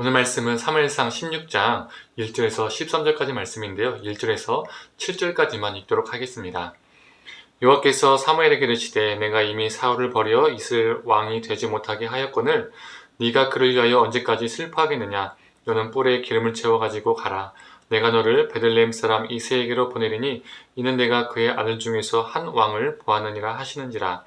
오늘 말씀은 사무엘상 16장 1절에서 13절까지 말씀인데요. 1절에서 7절까지만 읽도록 하겠습니다. 여호와께서 사무엘에게 이르시되 내가 이미 사울을 버려 이스라엘 왕이 되지 못하게 하였거늘 네가 그를 위하여 언제까지 슬퍼하겠느냐. 너는 뿔에 기름을 채워 가지고 가라. 내가 너를 베들레헴 사람 이새에게로 보내리니 이는 내가 그의 아들 중에서 한 왕을 보았느니라 하시는지라.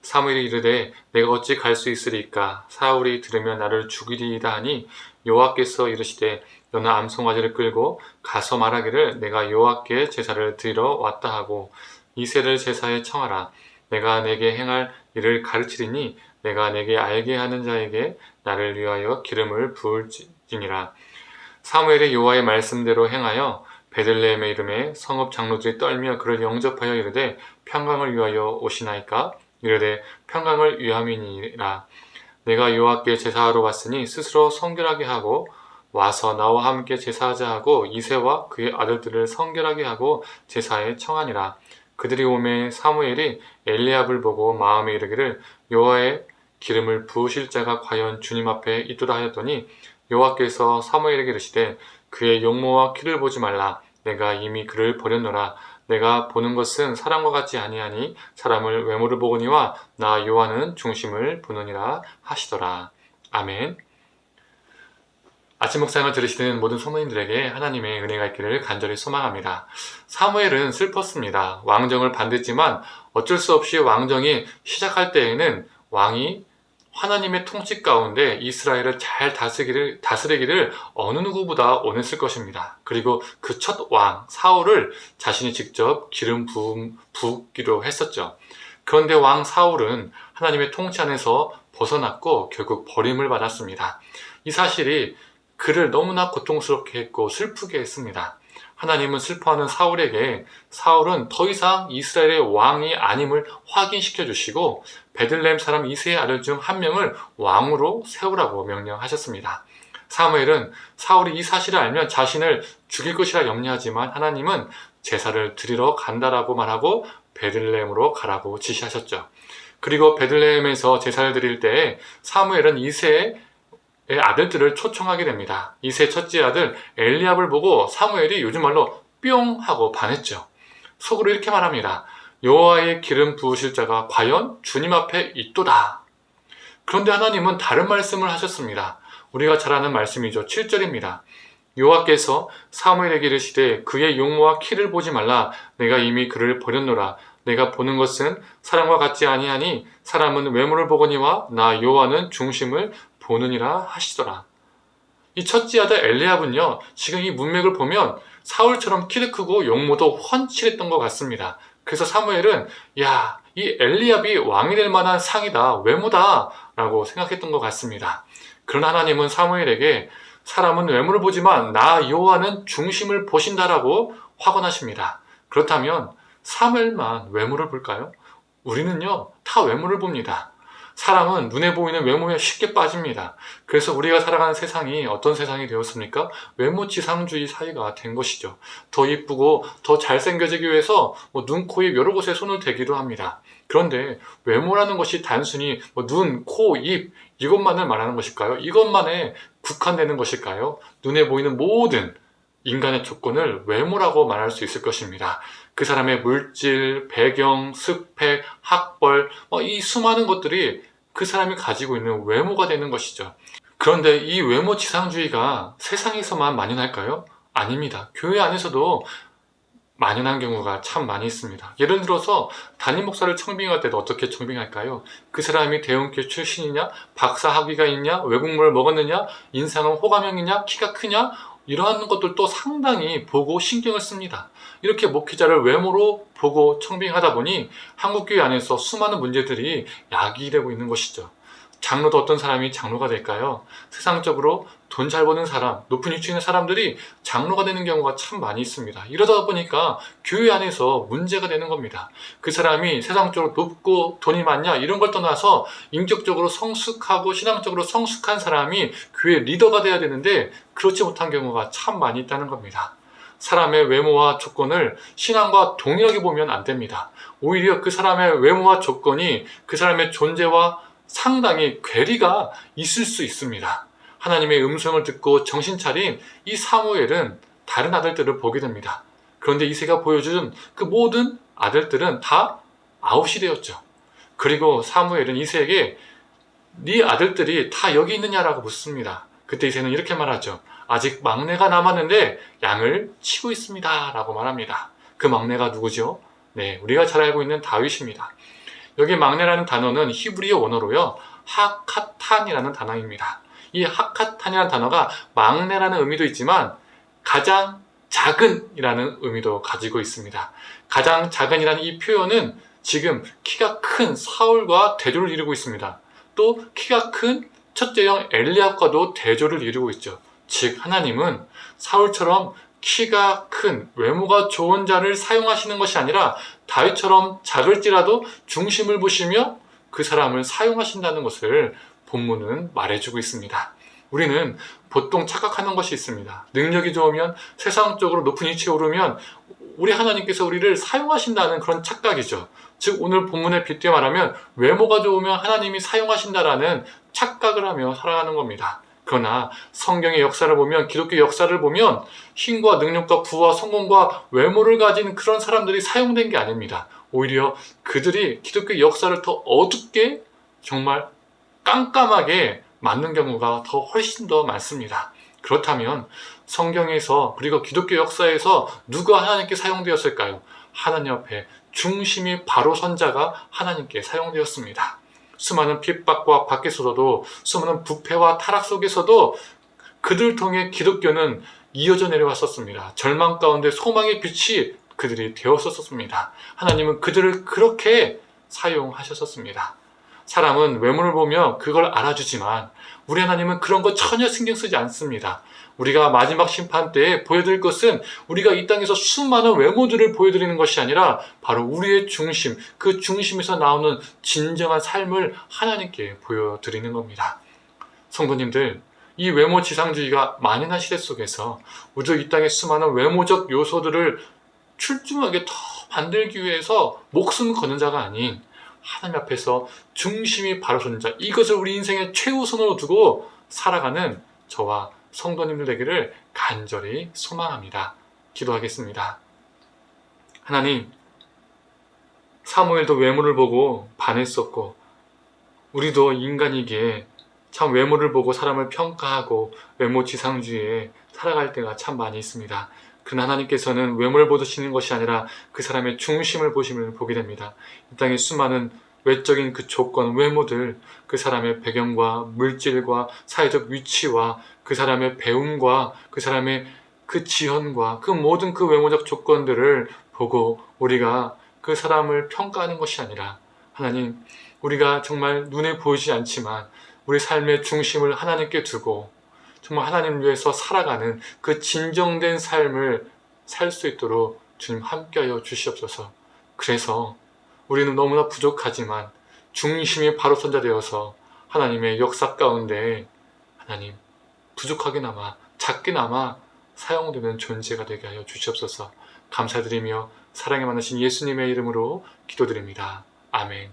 사무엘이 이르되 내가 어찌 갈 수 있으리까. 사울이 들으면 나를 죽이리이다 하니 여호와께서 이르시되 너는 암송아지를 끌고 가서 말하기를 내가 여호와께 제사를 드리러 왔다 하고 이새를 제사에 청하라. 내가 내게 행할 일을 가르치리니 내가 내게 알게 하는 자에게 나를 위하여 기름을 부을지니라. 사무엘이 여호와의 말씀대로 행하여 베들레헴의 이름에 성읍 장로들이 떨며 그를 영접하여 이르되 평강을 위하여 오시나이까. 이르되 평강을 위함이니라. 내가 여호와께 제사하러 왔으니 스스로 성결하게 하고 와서 나와 함께 제사하자 하고 이새와 그의 아들들을 성결하게 하고 제사에 청하니라. 그들이 오매 사무엘이 엘리압을 보고 마음에 이르기를 여호와의 기름을 부으실 자가 과연 주님 앞에 있도다 하였더니 여호와께서 사무엘에게 이르시되 그의 용모와 키를 보지 말라. 내가 이미 그를 버렸노라. 내가 보는 것은 사람과 같지 아니하니 사람을 외모를 보거니와 나 여호와는 중심을 보느니라 하시더라. 아멘. 아침 묵상을 들으시는 모든 소모님들에게 하나님의 은혜가 있기를 간절히 소망합니다. 사무엘은 슬펐습니다. 왕정을 반대했지만 어쩔 수 없이 왕정이 시작할 때에는 왕이 하나님의 통치 가운데 이스라엘을 잘 다스리기를 어느 누구보다 원했을 것입니다. 그리고 그 첫 왕 사울을 자신이 직접 기름 부기로 했었죠. 그런데 왕 사울은 하나님의 통치 안에서 벗어났고 결국 버림을 받았습니다. 이 사실이 그를 너무나 고통스럽게 했고 슬프게 했습니다. 하나님은 슬퍼하는 사울에게 사울은 더 이상 이스라엘의 왕이 아님을 확인시켜 주시고 베들레헴 사람 이새의 아들 중 한 명을 왕으로 세우라고 명령하셨습니다. 사무엘은 사울이 이 사실을 알면 자신을 죽일 것이라 염려하지만 하나님은 제사를 드리러 간다라고 말하고 베들레헴으로 가라고 지시하셨죠. 그리고 베들레헴에서 제사를 드릴 때 사무엘은 이새의 아들들을 초청하게 됩니다. 이새 첫째 아들 엘리압을 보고 사무엘이 요즘 말로 뿅 하고 반했죠. 속으로 이렇게 말합니다. 여호와의 기름 부으실 자가 과연 주님 앞에 있도다. 그런데 하나님은 다른 말씀을 하셨습니다. 우리가 잘 아는 말씀이죠. 7절입니다. 여호와께서 사무엘에게 이르시되 그의 용모와 키를 보지 말라. 내가 이미 그를 버렸노라. 내가 보는 것은 사람과 같지 아니하니 사람은 외모를 보거니와 나 여호와는 중심을 보느니라 하시더라. 이 첫째 아들 엘리압은요, 지금 이 문맥을 보면 사울처럼 키도 크고 용모도 훤칠했던 것 같습니다. 그래서 사무엘은 야, 이 엘리압이 왕이 될 만한 상이다, 외모다 라고 생각했던 것 같습니다. 그러나 하나님은 사무엘에게 사람은 외모를 보지만 나 여호와는 중심을 보신다라고 확언하십니다. 그렇다면 사무엘만 외모를 볼까요? 우리는요, 다 외모를 봅니다. 사람은 눈에 보이는 외모에 쉽게 빠집니다. 그래서 우리가 살아가는 세상이 어떤 세상이 되었습니까? 외모지상주의 사회가 된 것이죠. 더 이쁘고 더 잘생겨지기 위해서 눈, 코, 입 여러 곳에 손을 대기도 합니다. 그런데 외모라는 것이 단순히 눈, 코, 입 이것만을 말하는 것일까요? 이것만에 국한되는 것일까요? 눈에 보이는 모든 인간의 조건을 외모라고 말할 수 있을 것입니다. 그 사람의 물질, 배경, 스펙, 학벌, 이 수많은 것들이 그 사람이 가지고 있는 외모가 되는 것이죠. 그런데 이 외모 지상주의가 세상에서만 만연할까요? 아닙니다. 교회 안에서도 만연한 경우가 참 많이 있습니다. 예를 들어서 담임 목사를 청빙할 때도 어떻게 청빙할까요? 그 사람이 대원교 출신이냐, 박사 학위가 있냐, 외국물을 먹었느냐, 인상은 호감형이냐, 키가 크냐, 이러한 것들도 상당히 보고 신경을 씁니다. 이렇게 목회자를 외모로 보고 청빙하다 보니 한국교회 안에서 수많은 문제들이 야기되고 있는 것이죠. 장로도 어떤 사람이 장로가 될까요? 세상적으로 돈 잘 버는 사람, 높은 위치에 있는 사람들이 장로가 되는 경우가 참 많이 있습니다. 이러다 보니까 교회 안에서 문제가 되는 겁니다. 그 사람이 세상적으로 높고 돈이 많냐 이런 걸 떠나서 인격적으로 성숙하고 신앙적으로 성숙한 사람이 교회 리더가 돼야 되는데 그렇지 못한 경우가 참 많이 있다는 겁니다. 사람의 외모와 조건을 신앙과 동일하게 보면 안 됩니다. 오히려 그 사람의 외모와 조건이 그 사람의 존재와 상당히 괴리가 있을 수 있습니다. 하나님의 음성을 듣고 정신 차린 이 사무엘은 다른 아들들을 보게 됩니다. 그런데 이새가 보여준 그 모든 아들들은 다 아웃이 되었죠. 그리고 사무엘은 이새에게 네 아들들이 다 여기 있느냐라고 묻습니다. 그때 이새는 이렇게 말하죠. 아직 막내가 남았는데 양을 치고 있습니다 라고 말합니다. 그 막내가 누구죠? 네, 우리가 잘 알고 있는 다윗입니다. 여기 막내라는 단어는 히브리어 원어로요, 하카탄이라는 단어입니다. 이 하카탄이라는 단어가 막내라는 의미도 있지만 가장 작은이라는 의미도 가지고 있습니다. 가장 작은이라는 이 표현은 지금 키가 큰 사울과 대조를 이루고 있습니다. 또 키가 큰 첫째 형 엘리압과도 대조를 이루고 있죠. 즉 하나님은 사울처럼 키가 큰 외모가 좋은 자를 사용하시는 것이 아니라 다윗처럼 작을지라도 중심을 보시며 그 사람을 사용하신다는 것을 본문은 말해주고 있습니다. 우리는 보통 착각하는 것이 있습니다. 능력이 좋으면, 세상적으로 높은 위치에 오르면 우리 하나님께서 우리를 사용하신다는 그런 착각이죠. 즉 오늘 본문에 빗대어 말하면 외모가 좋으면 하나님이 사용하신다라는 착각을 하며 살아가는 겁니다. 그러나 성경의 역사를 보면, 기독교 역사를 보면 힘과 능력과 부와 성공과 외모를 가진 그런 사람들이 사용된 게 아닙니다. 오히려 그들이 기독교 역사를 더 어둡게, 정말 깜깜하게 만든 경우가 더 훨씬 더 많습니다. 그렇다면 성경에서, 그리고 기독교 역사에서 누가 하나님께 사용되었을까요? 하나님 앞에 중심이 바로 선 자가 하나님께 사용되었습니다. 수많은 핍박과 밖에서도, 수많은 부패와 타락 속에서도 그들을 통해 기독교는 이어져 내려왔었습니다. 절망 가운데 소망의 빛이 그들이 되었었습니다. 하나님은 그들을 그렇게 사용하셨었습니다. 사람은 외모를 보며 그걸 알아주지만 우리 하나님은 그런 거 전혀 신경 쓰지 않습니다. 우리가 마지막 심판 때에 보여드릴 것은 우리가 이 땅에서 수많은 외모들을 보여드리는 것이 아니라 바로 우리의 중심, 그 중심에서 나오는 진정한 삶을 하나님께 보여드리는 겁니다. 성도님들, 이 외모 지상주의가 만연한 시대 속에서 우리도 이 땅의 수많은 외모적 요소들을 출중하게 더 만들기 위해서 목숨 거는 자가 아닌 하나님 앞에서 중심이 바로 선 자, 이것을 우리 인생의 최우선으로 두고 살아가는 저와 성도님들 되기를 간절히 소망합니다. 기도하겠습니다. 하나님, 사무엘도 외모를 보고 반했었고 우리도 인간이기에 참 외모를 보고 사람을 평가하고 외모 지상주의에 살아갈 때가 참 많이 있습니다. 그러나 하나님께서는 외모를 보시는 것이 아니라 그 사람의 중심을 보시면 보게 됩니다. 이 땅의 수많은 외적인 그 조건, 외모들, 그 사람의 배경과 물질과 사회적 위치와 그 사람의 배움과 그 사람의 그 지연과 그 모든 그 외모적 조건들을 보고 우리가 그 사람을 평가하는 것이 아니라 하나님, 우리가 정말 눈에 보이지 않지만 우리 삶의 중심을 하나님께 두고 정말 하나님을 위해서 살아가는 그 진정된 삶을 살 수 있도록 주님 함께하여 주시옵소서. 그래서 우리는 너무나 부족하지만 중심이 바로 선자 되어서 하나님의 역사 가운데 하나님 부족하게나마 작게나마 사용되는 존재가 되게 하여 주시옵소서. 감사드리며 사랑에 많으신 예수님의 이름으로 기도드립니다. 아멘.